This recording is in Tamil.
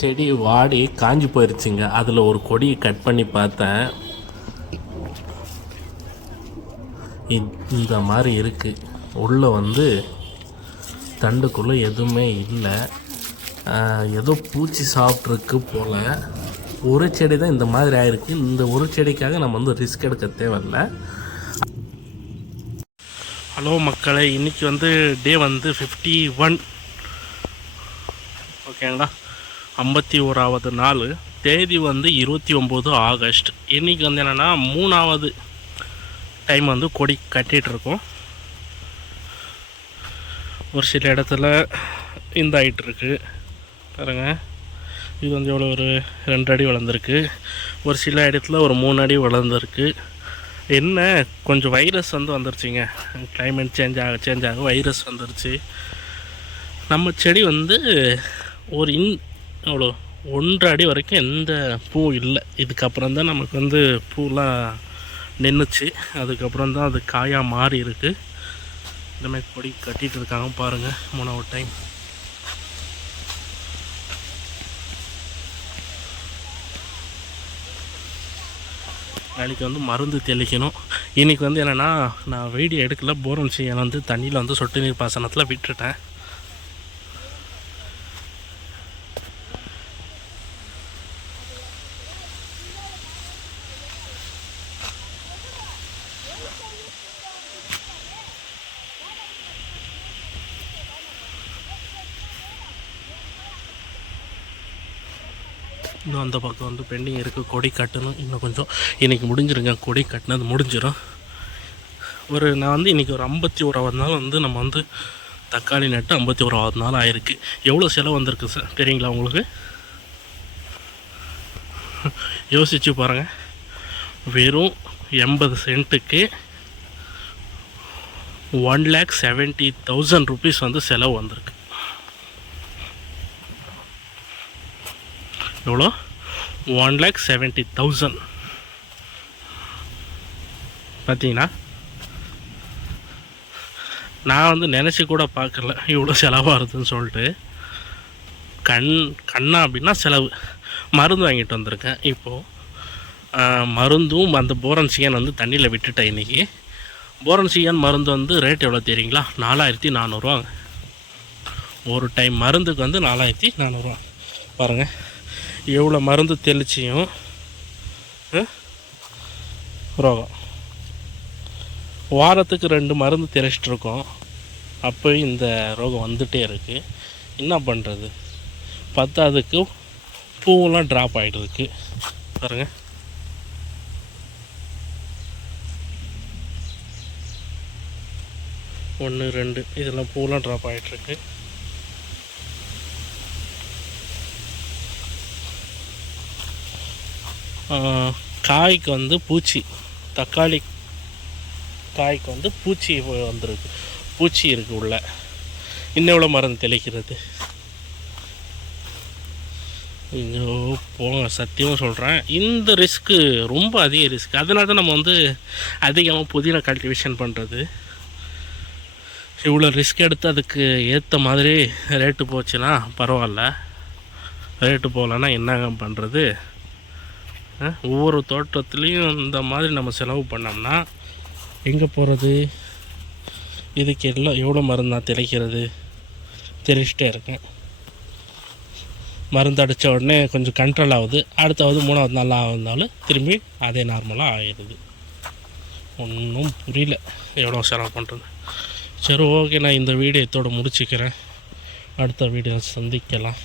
செடி வாடி காஞ்சி போயிருச்சுங்க. அதில் ஒரு கொடியை கட் பண்ணி பார்த்தேன். இந்த மாதிரி இருக்குது உள்ளே வந்து தண்டுக்குள்ளே எதுவுமே இல்லை. ஏதோ பூச்சி சாப்பிட்ருக்கு போல். ஒரு செடி தான் இந்த மாதிரி ஆயிருக்கு. இந்த ஒரு செடிக்காக நம்ம வந்து ரிஸ்க் எடுக்க தேவையில்ல. ஹலோ மக்களே இன்னைக்கு வந்து டே வந்து ஃபிஃப்டி ஒன் ஓகேங்களா ஐம்பத்தி ஓராவது நாள் தேதி வந்து இருபத்தி ஒம்பது ஆகஸ்ட். இன்றைக்கி வந்து என்னென்னா மூணாவது டைம் வந்து கொடி கட்டிகிட்ருக்கோம் ஒரு சில இடத்துல இந்த ஆகிட்டுருக்கு பாருங்க. இது வந்து எவ்வளோ ஒரு ரெண்டு அடி வளர்ந்துருக்கு. ஒரு சில இடத்துல ஒரு மூணு அடி வளர்ந்துருக்கு. என்ன கொஞ்சம் வைரஸ் வந்து வந்துருச்சுங்க. கிளைமேட் சேஞ்ச் ஆக சேஞ்ச் ஆக வைரஸ் வந்துருச்சு. நம்ம செடி வந்து ஒரு இன் அவ்வளோ. ஒன்றரை அடி வரைக்கும் எந்த பூ இல்லை. இதுக்கப்புறம் தான் நமக்கு வந்து பூலாம் நின்றுச்சு அதுக்கப்புறம் தான் அது காயாக மாறி இருக்குது இந்த மாதிரி கொடி கட்டிகிட்டு இருக்காங்க பாருங்கள் மூணாவது டைம் நாளைக்கு வந்து மருந்து தெளிக்கணும். இன்றைக்கி வந்து என்னென்னா நான் வீடியோ எடுக்கல. போரம் செய்ய வந்து தண்ணியில் வந்து சொட்டு நீர் பாசனத்தில் விட்டுட்டேன். இன்னும் அந்த பக்கம் வந்து பெண்டிங் இருக்குது கொடி கட்டணும். இன்னும் கொஞ்சம். இன்றைக்கி முடிஞ்சிருங்க. கொடி கட்டினது முடிஞ்சிடும் ஒரு நான் வந்து இன்றைக்கி ஒரு ஐம்பத்தி ஓராவது நாள் வந்து நம்ம வந்து தக்காளி நட்டு ஐம்பத்தி ஓராவது நாள் ஆயிருக்கு. எவ்வளோ செலவு வந்திருக்கு சார்? தெரியுங்களா உங்களுக்கு? யோசிச்சு பாருங்கள் வெறும் எண்பது சென்ட்டுக்கு one lakh seventy thousand rupees வந்து செலவு வந்திருக்கு. எவ்வளோ? ஒன் லேக் செவன்ட்டி தௌசண்ட் பார்த்தீங்கன்னா நான் வந்து நினச்சி கூட பார்க்கல. இவ்வளோ செலவாகுதுன்னு சொல்லிட்டு. கண் கண்ணா அப்படின்னா செலவு. மருந்து வாங்கிட்டு வந்திருக்கேன். இப்போது மருந்தும் அந்த போரன்சியன் வந்து தண்ணியில் விட்டுட்டேன் இன்றைக்கி போரன்சியன் மருந்து வந்து ரேட் எவ்வளோ தெரியுங்களா? நாலாயிரத்தி நானூறுவாங்க ஒரு டைம் மருந்துக்கு வந்து நாலாயிரத்தி நானூறுரூவா பாருங்கள் எவ்வளோ மருந்து தெளிச்சியும் ரோகம். வாரத்துக்கு ரெண்டு மருந்து தெளிச்சிட்ருக்கோம். அப்போ இந்த ரோகம் வந்துகிட்டே இருக்குது என்ன பண்ணுறது பத்தாவதுக்கு பூவெல்லாம் ட்ராப் ஆகிட்டுருக்கு பாருங்கள் ஒன்று ரெண்டு. இதெல்லாம் பூலாம் ட்ராப் ஆகிட்டுருக்கு காய்க்கு வந்து பூச்சி. தக்காளி காய்க்கு வந்து பூச்சி வந்துருக்கு. பூச்சி இருக்குது உள்ள. இன்னும் எவ்வளோ மருந்து தெளிக்கிறது? ஐயோ போங்க. சத்தியமாக சொல்கிறேன் இந்த ரிஸ்க்கு ரொம்ப அதிக ரிஸ்க் அதனால தான் நம்ம வந்து அதிகமாக புதினா கல்டிவேஷன் பண்ணுறது இவ்வளோ ரிஸ்க் எடுத்து அதுக்கு ஏற்ற மாதிரி ரேட்டு போச்சுன்னா பரவாயில்ல. ரேட்டு போகலன்னா என்னங்க பண்ணுறது ஒவ்வொரு தோட்டத்துலேயும் இந்த மாதிரி நம்ம செலவு பண்ணோம்னா எங்கே போகிறது இதுக்கு எல்லாம் எவ்வளோ மருந்து நான் தெளிக்கிறது? தெளிச்சிட்டே இருக்கேன். மருந்து அடித்த உடனே கொஞ்சம் கண்ட்ரோல் ஆகுது. அடுத்தாவது மூணாவது நாள் ஆகுதுனாலும் திரும்பி அதே நார்மலாக ஆகிடுது ஒன்றும் புரியல. எவ்வளோ செலவு பண்ணுறது சரி ஓகே நான் இந்த வீடியோ இதோட முடிச்சுக்கிறேன். அடுத்த வீடியோ சந்திக்கலாம்.